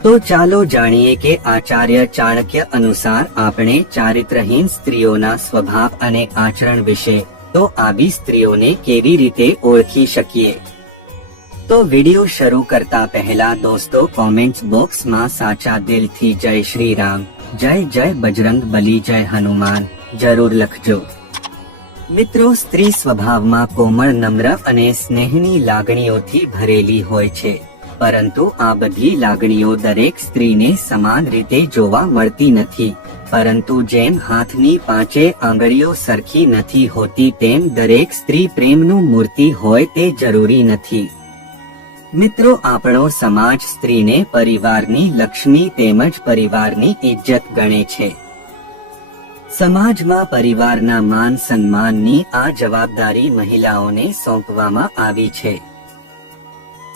તો ચાલો જાણીએ કે આચાર્ય ચાણક્ય અનુસાર આપણે ચારિત્રહીન સ્ત્રીઓના સ્વભાવ અને આચરણ વિશે, તો આવી સ્ત્રીઓને કેવી રીતે ઓળખી શકીએ। તો વિડિયો શરૂ કરતા પહેલા દોસ્તો કોમેન્ટ બોક્સમાં સાચા દિલથી જય શ્રી રામ, જય જય બજરંગ બલી, જય હનુમાન જરૂર લખજો। મિત્રો, સ્ત્રી સ્વભાવમાં કોમળ, નમ્ર અને સ્નેહની લાગણીઓથી ભરેલી હોય છે, પરંતુ આ બધી લાગણીઓ દરેક સ્ત્રીને સમાન રીતે જોવા મળતી નથી। પરંતુ જેમ હાથની પાંચે આંગળીઓ સરખી નથી હોતી, તેમ દરેક સ્ત્રી પ્રેમનું મૂર્તિ હોય તે જરૂરી નથી। મિત્રો, આપણો સમાજ સ્ત્રીને પરિવારની લક્ષ્મી તેમજ પરિવારની ઇજ્જત ગણે છે। સમાજમાં પરિવારના માન સન્માનની આ જવાબદારી મહિલાઓને સોંપવામાં આવી છે।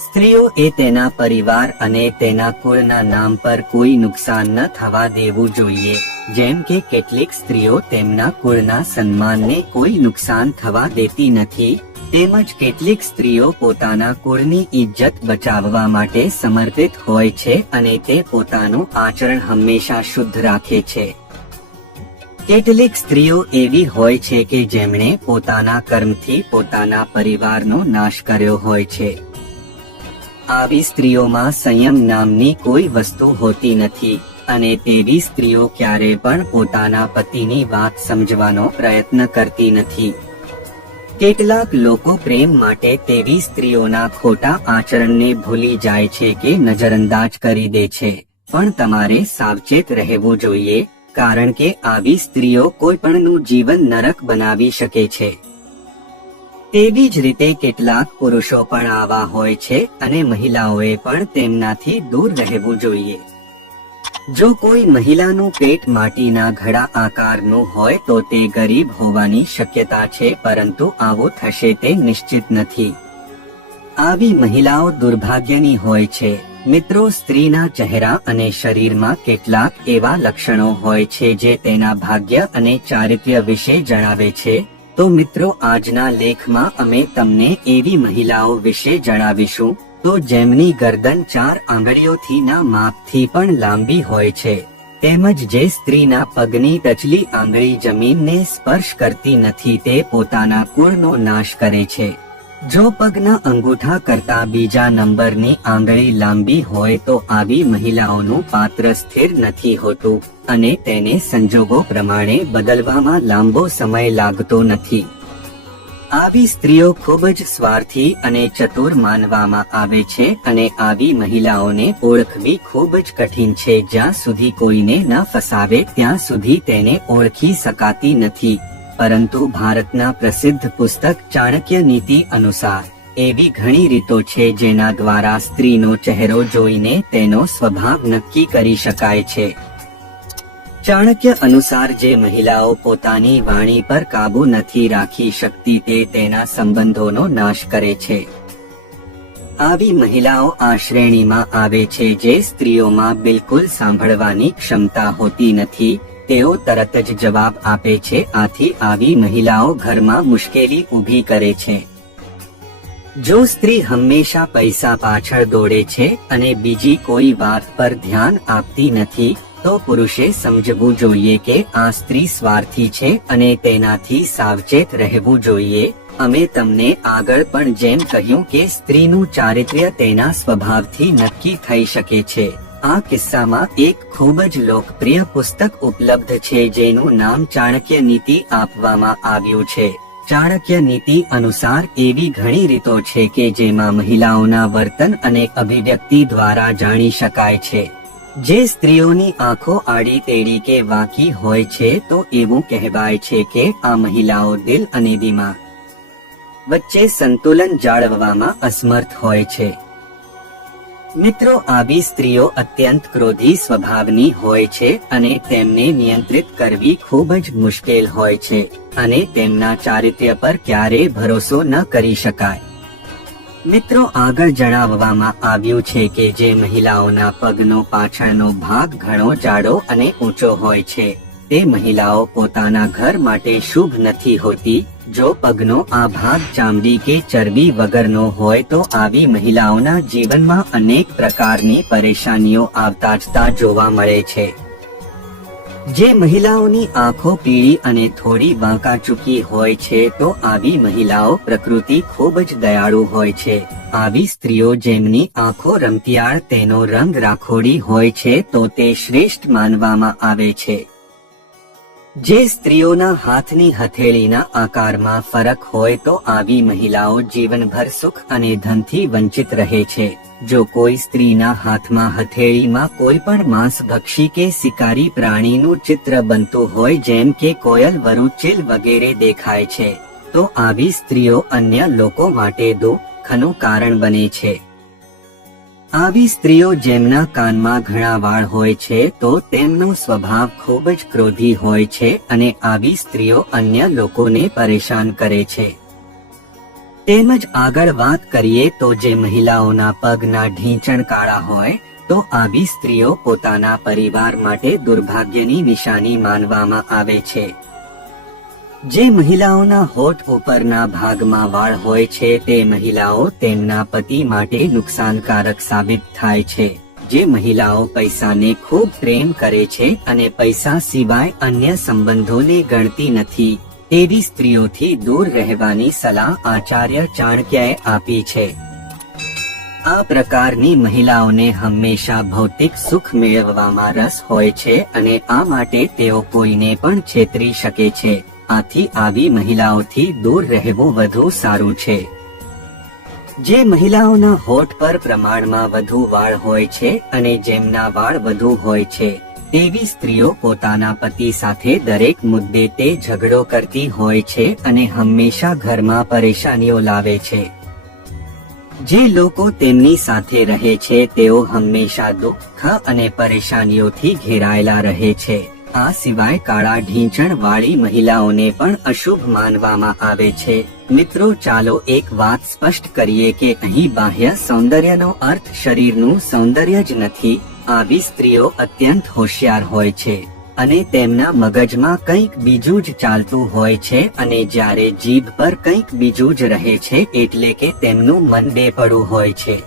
સ્ત્રીઓ એ તેના પરિવાર અને તેના કુળના નામ પર કોઈ નુકસાન ન થવા દેવું જોઈએ। જેમ કે કેટલીક સ્ત્રીઓ તેમના કુળના સન્માનને કોઈ નુકસાન થવા દેતી નથી, તેમજ કેટલીક સ્ત્રીઓ પોતાના કુળની ઇજ્જત બચાવવા માટે સમર્પિત હોય છે અને તે પોતાનું આચરણ હંમેશા શુદ્ધ રાખે છે। કેટલીક સ્ત્રીઓ એવી હોય છે કે જેમણે પોતાના કર્મથી પોતાના પરિવારનો નાશ કર્યો હોય છે। આવી સ્ત્રીઓમાં સંયમ નામની કોઈ વસ્તુ હોતી નથી અને તેવી સ્ત્રીઓ ક્યારે પણ પોતાના પતિની વાત સમજવાનો પ્રયત્ન કરતી નથી। કેટલાક લોકો પ્રેમ માટે તેવી સ્ત્રીઓના ખોટા આચરણને ભૂલી જાય છે કે નજરઅંદાજ કરી દે છે, પણ તમારે સાવચેત રહેવું જોઈએ, કારણ કે આવી સ્ત્રીઓ કોઈપણનું જીવન નરક બનાવી શકે છે। તેવી જ રીતે કેટલાક પુરુષો પણ આવા હોય છે અને મહિલાઓએ પણ તેમનાથી દૂર રહેવું જોઈએ। જો કોઈ મહિલાનું પેટ માટીના ઘડા આકારનું હોય તો તે ગરીબ હોવાની શક્યતા છે, પરંતુ આવું થશે તે નિશ્ચિત નથી। આવી મહિલાઓ દુર્ભાગ્યની હોય છે। મિત્રો, સ્ત્રીના ચહેરા અને શરીરમાં કેટલાક એવા લક્ષણો હોય છે જે તેના ભાગ્ય અને ચારિત્ર્ય વિશે જણાવે છે। તો મિત્રો, આજના લેખમાં અમે તમને એવી મહિલાઓ વિશે જણાવીશું તો જેમની ગરદન 4 આંગળીઓથી ના માપથી પણ લાંબી હોય છે, તેમજ જે સ્ત્રીના પગની ટચલી આંગળી જમીનને સ્પર્શ કરતી નથી તે પોતાના કુળનો નાશ કરે છે। જો પગના અંગૂઠા કરતા બીજા નંબરની આંગળી લાંબી હોય તો આવી મહિલાઓનું પાત્ર સ્થિર નથી હોતું અને તેને સંજોગો પ્રમાણે બદલવામાં લાંબો સમય લાગતો નથી। આવી સ્ત્રીઓ ખૂબ જ સ્વાર્થી અને ચતુર માનવામાં આવે છે અને આવી મહિલાઓને ઓળખવી ખૂબ જ કઠિન છે। જ્યાં સુધી કોઈને ન ફસાવે ત્યાં સુધી તેને ઓળખી શકાતી નથી, પરંતુ ભારતના પ્રસિદ્ધ પુસ્તક ચાણક્ય નીતિ અનુસાર એવી ઘણી રીતો છે જેના દ્વારા સ્ત્રીનો ચહેરો જોઈને તેનો સ્વભાવ નક્કી કરી શકાય છે। ચાણક્ય અનુસાર જે મહિલાઓ પોતાની વાણી પર કાબૂ નથી રાખી શકતી તે તેના સંબંધોનો નાશ કરે છે। આવી મહિલાઓ આ શ્રેણીમાં આવે છે જે સ્ત્રીઓમાં બિલકુલ સાંભળવાની ક્ષમતા હોતી નથી, તેઓ તરત જ જવાબ આપે છે। આથી આવી મહિલાઓ ઘરમાં મુશ્કેલી ઊભી કરે છે। જો સ્ત્રી હંમેશા પૈસા પાછળ દોડે છે અને બીજી કોઈ વાત પર ધ્યાન આપતી નથી, તો પુરુષે સમજવું જોઈએ કે આ સ્ત્રી સ્વાર્થી છે અને તેનાથી સાવચેત રહેવું જોઈએ। અમે તમને આગળ પણ જેમ કહ્યું કે સ્ત્રીનું ચારિત્ર્ય તેના સ્વભાવથી નક્કી થઈ શકે છે। આ કિસ્સામાં એક ખૂબ જ લોકપ્રિય પુસ્તક ઉપલબ્ધ છે જેનું નામ ચાણક્ય નીતિ આપવામાં આવ્યું છે। ચાણક્ય નીતિ અનુસાર એવી ઘણી રીતો છે કે જેમાં મહિલાઓના વર્તન અને અભિવ્યક્તિ દ્વારા જાણી શકાય છે। જે સ્ત્રીઓની આંખો આડી તેડી કે વાંકી હોય છે તો એવું કહેવાય છે કે આ મહિલાઓ દિલ અને દિમાગ વચ્ચે સંતુલન જાળવવામાં અસમર્થ હોય છે। મિત્રો, આવી સ્ત્રીઓ અત્યંત ક્રોધી સ્વભાવની હોય છે અને તેમને નિયંત્રિત કરવી ખૂબ જ મુશ્કેલ હોય છે અને તેમના ચારિત્ર્ય પર ક્યારેય ભરોસો ન કરી શકાય। મિત્રો, આગળ જણાવવામાં આવ્યું છે કે જે મહિલાઓના પગનો પાછળનો ભાગ ઘણો જાડો અને ઊંચો હોય છે તે મહિલાઓ પોતાના ઘર માટે શુભ નથી હોતી। જો પગનો આ ભાગ ચામડી કે ચરબી વગરનો હોય તો આવી મહિલાઓના જીવનમાં અનેક પ્રકારની પરેશાનીઓ આવતા જોવા મળે છે। જે મહિલાઓની આંખો પીળી અને થોડી વાંકાચૂકી હોય છે તો આવી મહિલાઓ પ્રકૃતિ ખૂબ જ દયાળુ હોય છે। આવી સ્ત્રીઓ જેમની આંખો રમતિયાળ તેનો રંગ રાખોડી હોય છે તો તે શ્રેષ્ઠ માનવામાં આવે છે। જે સ્ત્રીઓના હાથની હથેળીના આકારમાં ફરક હોય તો આવી મહિલાઓ જીવનભર સુખ અને ધનથી વંચિત રહે છે। જો કોઈ સ્ત્રીના હાથમાં હથેળીમાં કોઈ પણ માંસભક્ષી કે શિકારી પ્રાણીનું ચિત્ર બનતું હોય જેમ કે કોયલ વરુ ચીલ વગેરે દેખાય છે તો આવી સ્ત્રીઓ અન્ય લોકો માટે દુઃખનું કારણ બને છે। આવી સ્ત્રીઓ જેમના કાનમાં ઘણા વાળ હોય છે તો તેમનો સ્વભાવ ખૂબ જ ક્રોધી હોય છે અને આવી સ્ત્રીઓ અન્ય લોકોને પરેશાન કરે છે। તેમજ આગળ વાત કરીએ તો જે મહિલાઓના પગના ઢીંચણ કાળા હોય તો આવી સ્ત્રીઓ પોતાના પરિવાર માટે દુર્ભાગ્યની નિશાની માનવામાં આવે છે। જે મહિલાઓના હોઠ ઉપરના ભાગમાં વાળ હોય છે તે મહિલાઓ તેમના પતિ માટે નુકસાનકારક સાબિત થાય છે। જે મહિલાઓ પૈસાને ખૂબ પ્રેમ કરે છે અને પૈસા સિવાય અન્ય સંબંધોને ગણતી નથી તેવી સ્ત્રીઓથી દૂર રહેવાની સલાહ આચાર્ય ચાણક્યએ આપી છે। આ પ્રકારની મહિલાઓને હંમેશા ભૌતિક સુખ મેળવવામાં રસ હોય છે અને આ માટે તેઓ કોઈને પણ છેતરી શકે છે। આથી આવી મહિલાઓથી દૂર રહેવું વધુ સારું છે। જે મહિલાઓના હોઠ પર પ્રમાણમાં વધુ વાળ હોય છે અને જેમના વાળ વધુ હોય છે તેવી સ્ત્રીઓ પોતાના પતિ સાથે દરેક મુદ્દે તે ઝઘડો કરતી હોય છે અને હંમેશા ઘરમાં પરેશાનીઓ લાવે છે। જે લોકો તેમની સાથે રહે છે તેઓ હંમેશા દુઃખ અને પરેશાનીઓથી ઘેરાયેલા રહે છે। આ સિવાય કાળા ઢીંચણ વાળી મહિલાઓને પણ અશુભ માનવામાં આવે છે। મિત્રો ચાલો એક વાત સ્પષ્ટ કરીએ કે અહીં બાહ્ય સૌંદર્યનો અર્થ શરીરનું સૌંદર્ય જ નથી। આવી સ્ત્રીઓ અત્યંત હોશિયાર હોય છે અને તેમના મગજમાં કંઈક બીજું જ ચાલતું હોય છે અને જ્યારે જીભ પર કંઈક બીજું જ રહે છે એટલે કે તેમનું મન બેપડું હોય છે।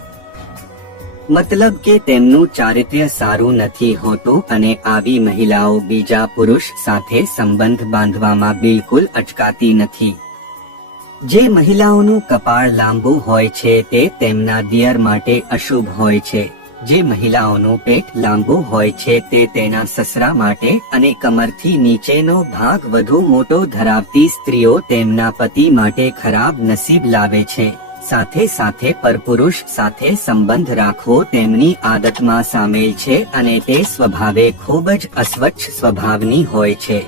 મતલબ કે તેમનું ચારિત્ર્ય સારું નથી હોતું અને આવી મહિલાઓ બીજા પુરુષ સાથે સંબંધ બાંધવામાં બિલકુલ અચકાતી નથી। જે મહિલાઓનું કપાળ લાંબુ હોય છે તે તેમના દિયર માટે અશુભ હોય છે। જે મહિલાઓનું પેટ લાંબુ હોય છે તે તેના સસરા માટે અને કમરથી નીચેનો ભાગ વધુ મોટો ધરાવતી સ્ત્રીઓ તેમના પતિ માટે ખરાબ નસીબ લાવે છે। સાથે સાથે પરપુરુષ સાથે સંબંધ રાખવો તેમની આદતમાં સામેલ છે અને તે સ્વભાવે ખૂબ જ અસ્વચ્છ સ્વભાવની હોય છે।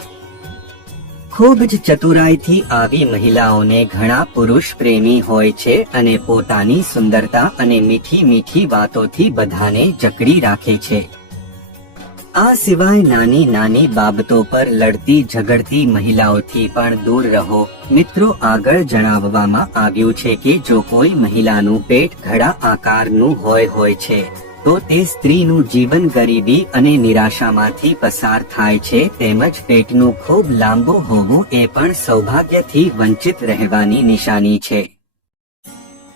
ખૂબ જ ચતુરાઈથી આવી મહિલાઓને ઘણા પુરુષ પ્રેમી હોય છે અને પોતાની સુંદરતા અને મીઠી મીઠી વાતોથી બધાને જકડી રાખે છે। આ સિવાય નાની નાની બાબતો પર લડતી ઝઘડતી મહિલાઓથી પણ દૂર રહો। મિત્રો આગળ જણાવવામાં આવ્યું છે કે જો કોઈ મહિલાનું પેટ ઘડા આકારનું હોય છે તો તે સ્ત્રીનું જીવન ગરીબી અને નિરાશામાંથી પસાર થાય છે। તેમજ પેટનું ખૂબ લાંબુ હોવું એ પણ સૌભાગ્યથી વંચિત રહેવાની નિશાની છે।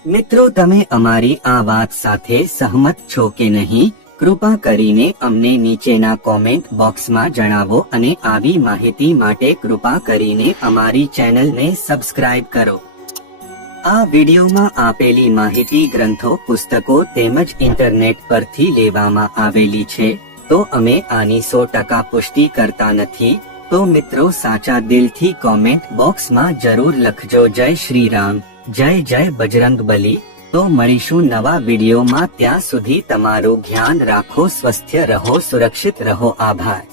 મિત્રો તમે અમારી આ વાત સાથે સહમત છો કે નહીં? કૃપા કરીને અમને નીચેના કોમેન્ટ બોક્સમાં જણાવો અને આવી માહિતી માટે કૃપા કરીને અમારી ચેનલને સબસ્ક્રાઇબ કરો। આ વિડીયોમાં આપેલી માહિતી ગ્રંથો પુસ્તકો તેમજ ઇન્ટરનેટ પરથી લેવામાં આવેલી છે તો અમે આની 100% પુષ્ટિ કરતા નથી। તો મિત્રો સાચા દિલથી કોમેન્ટ બોક્સમાં જરૂર લખજો જય શ્રી રામ, જય બજરંગબલી। તો મળીશું નવા વિડીયોમાં, ત્યાં સુધી તમારું ધ્યાન રાખો, સ્વસ્થ રહો, સુરક્ષિત રહો। આભાર।